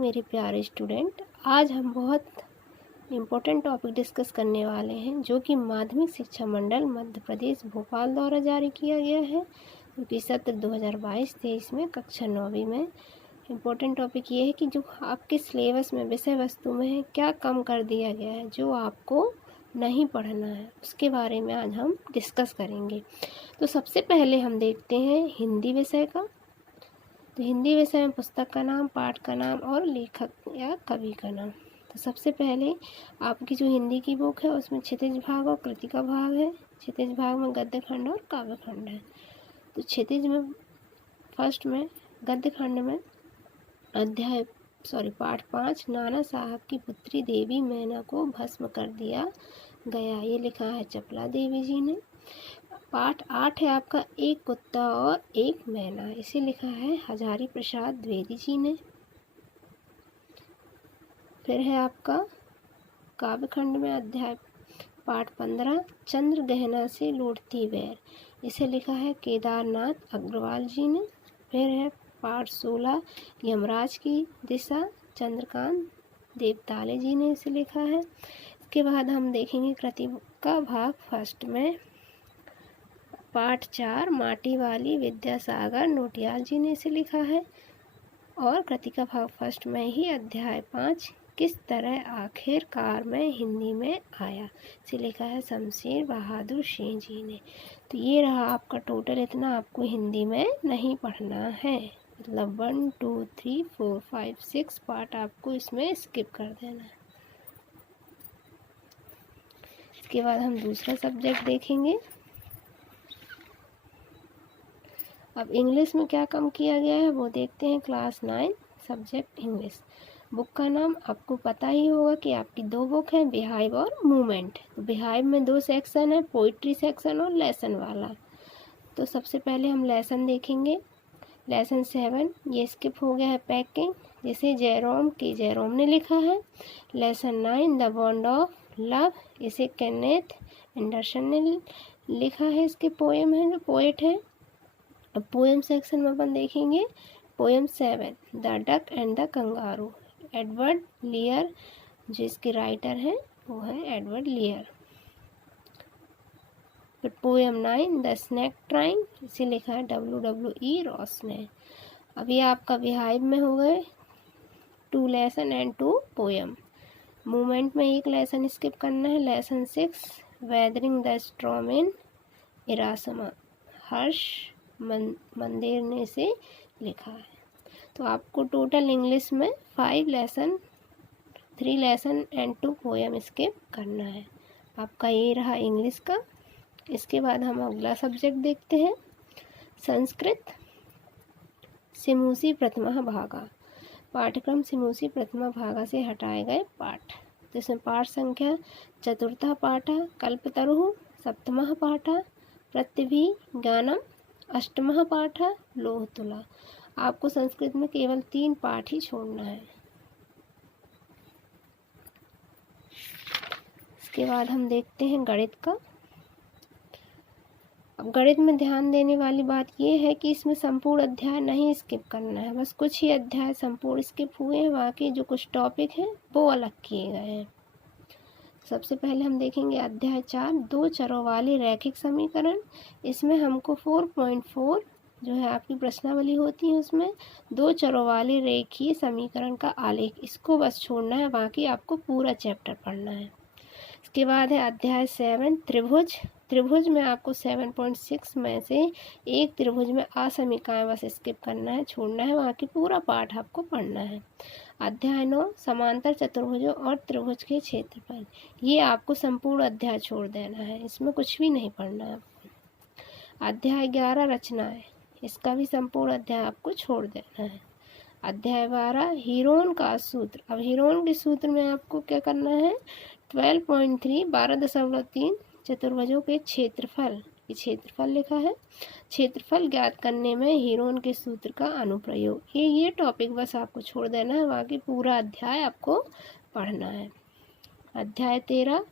मेरे प्यारे स्टूडेंट। आज हम बहुत इम्पोर्टेंट टॉपिक डिस्कस करने वाले हैं जो कि माध्यमिक शिक्षा मंडल मध्य प्रदेश भोपाल द्वारा जारी किया गया है, जो कि सत्र 2022-23 में कक्षा 9वीं में इम्पोर्टेंट टॉपिक ये है कि जो आपके सिलेबस में विषय वस्तु में है क्या कम कर दिया गया है जो आपको नहीं पढ़ना है, उसके बारे में आज हम डिस्कस करेंगे। तो सबसे पहले हम देखते हैं हिंदी विषय का। तो हिंदी विषय में पुस्तक का नाम, पाठ का नाम और लेखक या कवि का नाम। तो सबसे पहले आपकी जो हिंदी की बुक है उसमें क्षितिज भाग और कृतिका भाग है। क्षितिज भाग में गद्य खंड और काव्य खंड है। तो क्षितिज में फर्स्ट में गद्य खंड में पाठ 5 नाना साहब की पुत्री देवी मैना को भस्म कर दिया गया, ये लिखा है चपला देवी जी ने। पाठ 8 है आपका एक कुत्ता और एक मैना, इसे लिखा है हजारी प्रसाद द्विवेदी जी ने। फिर है आपका काव्य खंड में अध्याय पाठ 15 चंद्र गहना से लौटती वैर, इसे लिखा है केदारनाथ अग्रवाल जी ने। फिर है पाठ 16 यमराज की दिशा, चंद्रकांत देवताले जी ने इसे लिखा है। इसके बाद हम देखेंगे कृतिका भाग फर्स्ट में पाठ 4 माटी वाली विद्यासागर नोटियाल जी ने इसे लिखा है। और कृतिका भाग फर्स्ट में ही अध्याय 5 किस तरह आखिरकार में हिंदी में आया, इसे लिखा है शमशेर बहादुर सिंह जी ने। तो ये रहा आपका टोटल, इतना आपको हिंदी में नहीं पढ़ना है, मतलब 1 2 3 4 5 6 पार्ट आपको इसमें स्किप कर देना है। इसके बाद हम दूसरा सब्जेक्ट देखेंगे। अब इंग्लिश में क्या कम किया गया है वो देखते हैं। Class 9 subject English. बुक का नाम आपको पता ही होगा कि आपकी दो बुक है, बिहाइव और मूवमेंट। तो बिहाइव में 2 सेक्शन है, पोइट्री सेक्शन और लेसन वाला। तो सबसे पहले हम लेसन देखेंगे। लेसन 7 ये स्किप हो गया है, पैकिंग, जिसे जेरोम ने लिखा है। Lesson 9 the bond of love, इसे केनेथ एंडरसन ने लिखा है। इसके पोएम है, जो पोएट है। अब पोएम सेक्शन में अपन देखेंगे poem 7 the duck and the kangaroo, Edward लियर, जिसके राइटर हैं वो है एडवर्ड लियर। फिर पोएम 9 द स्नैक ट्राइन, इसे लिखा है WWE रॉस ने। अभी आपका बिहाइव में हो गए 2 लेसन एंड 2 पोएम। मूवमेंट में एक लेसन स्किप करना है, lesson 6 weathering the storm in Ersama, Harsh Mander ने इसे लिखा है। तो आपको टोटल इंग्लिश में 5 lesson, 3 lesson and 2 poem skip करना है। आपका ये रहा इंग्लिश का। इसके बाद हम अगला सब्जेक्ट देखते हैं, संस्कृत सिमुसी प्रथमा भागा। पाठ्यक्रम सिमुसी प्रथमा भागा से हटाए गए पाठ। तो इसमें पाठ संख्या चतुर्था पाठ कल्पतरुः, सप्तमः पाठ प्रतिभिज्ञानम, अष्टमः पाठ लोहतुला। आपको संस्कृत में केवल 3 पाठ ही छोड़ना है। इसके बाद हम देखते हैं गणित का। अब गणित में ध्यान देने वाली बात यह है कि इसमें संपूर्ण अध्याय नहीं स्किप करना है, बस कुछ ही अध्याय संपूर्ण स्किप हुए हैं, बाकी जो कुछ टॉपिक हैं वो अलग किए गए हैं। सबसे पहले हम देखेंगे अध्याय 4 2 चरों वाले रैखिक समीकरण। इसमें हमको 4.4 जो है आपकी प्रश्नावली होती है, उसमें 2 चरों वाले रेखीय समीकरण का आलेख, इसको बस छोड़ना है, बाकी आपको पूरा चैप्टर पढ़ना है। इसके बाद है अध्याय 7 त्रिभुज। त्रिभुज में आपको 7.6 में से एक त्रिभुज में असमीकाएं बस स्किप करना है, छोड़ना है, बाकी पूरा पाठ आपको पढ़ना है। अध्याय 9 समांतर चतुर्भुजों और त्रिभुज के क्षेत्रफल, ये आपको संपूर्ण अध्याय छोड़ देना है, इसमें कुछ भी नहीं पढ़ना है। अध्याय 11 रचनाएं, इसका भी संपूर्ण अध्याय आपको छोड़ देना है। अध्याय 12 हीरोन का सूत्र। अब हीरोन के सूत्र में आपको क्या करना है, 12.3 12.3 चतुर्भुजों के क्षेत्रफल, ये क्षेत्रफल लिखा है, क्षेत्रफल ज्ञात करने में हीरोन के सूत्र का अनुप्रयोग, ये टॉपिक बस आपको छोड़ देना है, बाकी पूरा अध्याय आपको पढ़ना है। अध्याय 13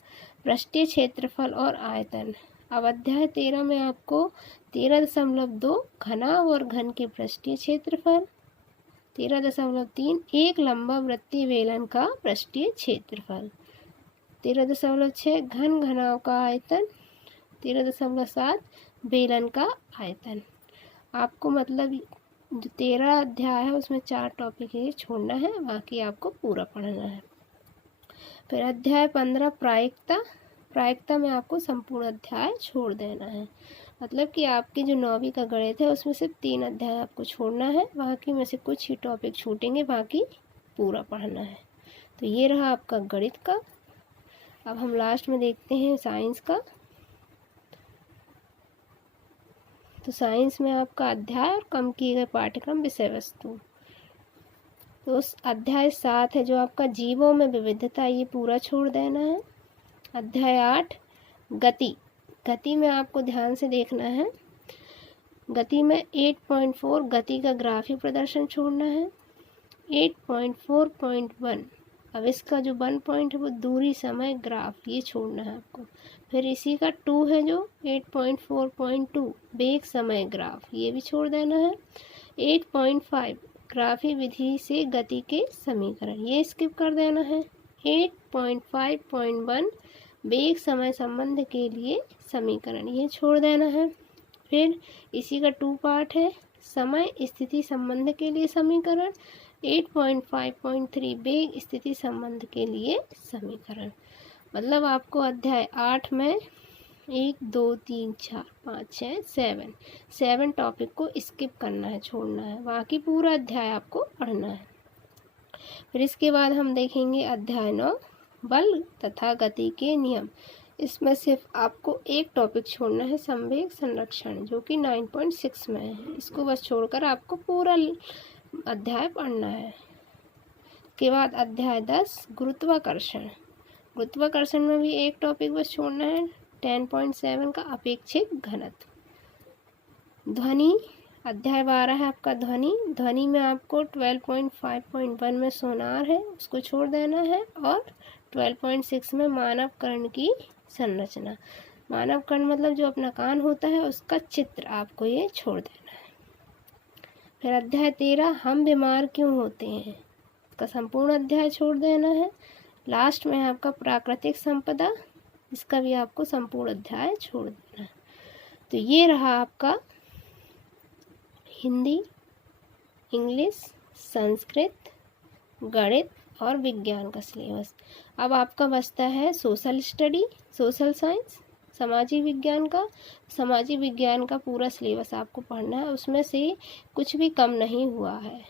पृष्ठीय क्षेत्रफल और आयतन। अब अध्याय 13 में आपको 13.2 घनाभ और घन के पृष्ठीय क्षेत्रफल, 13.3 एक लंबा वृत्तीय बेलन का पृष्ठीय क्षेत्रफल। 13.6 घन घनाव का आयतन। 13.7 बेलन का आयतन। आपको मतलब जो 13 अध्याय है उसमें 4 टॉपिक ये छोड़ना है, बाकी आपको पूरा पढ़ना है। फिर अध्याय 15 प्रायिकता। प्रायिकता में आपको संपूर्ण अध्याय छोड़ देना है, मतलब कि आपकी जो 9वीं का गणित है उसमें सिर्फ 3 अध्याय आपको छोड़ना है, बाकी में से कुछ ही टॉपिक छूटेंगे, बाकी पूरा पढ़ना है। तो ये रहा आपका गणित का। अब हम लास्ट में देखते हैं साइंस का। तो साइंस में आपका अध्याय और कम किए गए पाठ्यक्रम विषय वस्तु। तो उस अध्याय 7 है जो आपका जीवों में विविधता, ये पूरा छोड़ देना है। अध्याय 8 गति। गति में आपको ध्यान से देखना है। गति में 8.4 गति का ग्राफिक प्रदर्शन छोड़ना है। 8.4.1 अब इसका जो 1 पॉइंट है वो दूरी समय ग्राफ, ये छोड़ना है आपको। फिर इसी का 2 है जो 8.4.2 वेग समय ग्राफ, ये भी छोड़ देना है। 8.5 ग्राफी विधि से गति के समीकरण, ये स्किप कर देना है। 8.5.1 वेग समय संबंध के लिए समीकरण, ये छोड़ देना है। फिर इसी का 2 पार्ट है समय स्थिति संबंध के लिए समीकरण। 8.5.3 वेग स्थिति संबंध के लिए समीकरण। मतलब आपको अध्याय 8 में 1 2 3 4 5 6 7 टॉपिक को स्किप करना है, छोड़ना है, बाकी पूरा अध्याय आपको पढ़ना है। फिर इसके बाद हम देखेंगे अध्याय 9 बल तथा गति के नियम। इसमें सिर्फ आपको एक टॉपिक छोड़ना है संवेग संरक्षण, जो कि 9.6 में है। इसको बस छोड़कर आपको पूरा अध्याय पढ़ना है। के बाद अध्याय 10 गुरुत्वाकर्षण। गुरुत्वाकर्षण में भी एक टॉपिक बस छोड़ना है, 10.7 का अपेक्षित घनत्व। ध्वनि अध्याय 12 है आपका ध्वनि। ध्वनि में आपको 12.5.1 में सोनार है, उसको छोड़ देना है। और 12.6 में मानव कर्ण की संरचना। मानव कर्ण मतलब जो अपना कान होता है उसका चित्र, आपको ये छोड़ देना है। फिर अध्याय 13 हम बीमार क्यों होते हैं, इसका संपूर्ण अध्याय छोड़ देना है। लास्ट में है आपका प्राकृतिक संपदा, इसका भी आपको संपूर्ण अध्याय छोड़ देना है। तो ये रहा आपका हिंदी, इंग्लिश, संस्कृत, गणित और विज्ञान का सिलेबस। अब आपका बचता है सोशल स्टडी, सोशल साइंस, सामाजिक विज्ञान का। सामाजिक विज्ञान का पूरा सिलेबस आपको पढ़ना है, उसमें से कुछ भी कम नहीं हुआ है,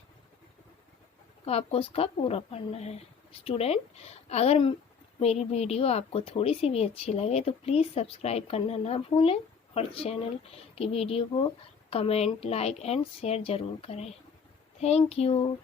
तो आपको उसका पूरा पढ़ना है। स्टूडेंट, अगर मेरी वीडियो आपको थोड़ी सी भी अच्छी लगे तो प्लीज़ सब्सक्राइब करना ना भूलें, और चैनल की वीडियो को कमेंट, लाइक एंड शेयर ज़रूर करें। Thank you.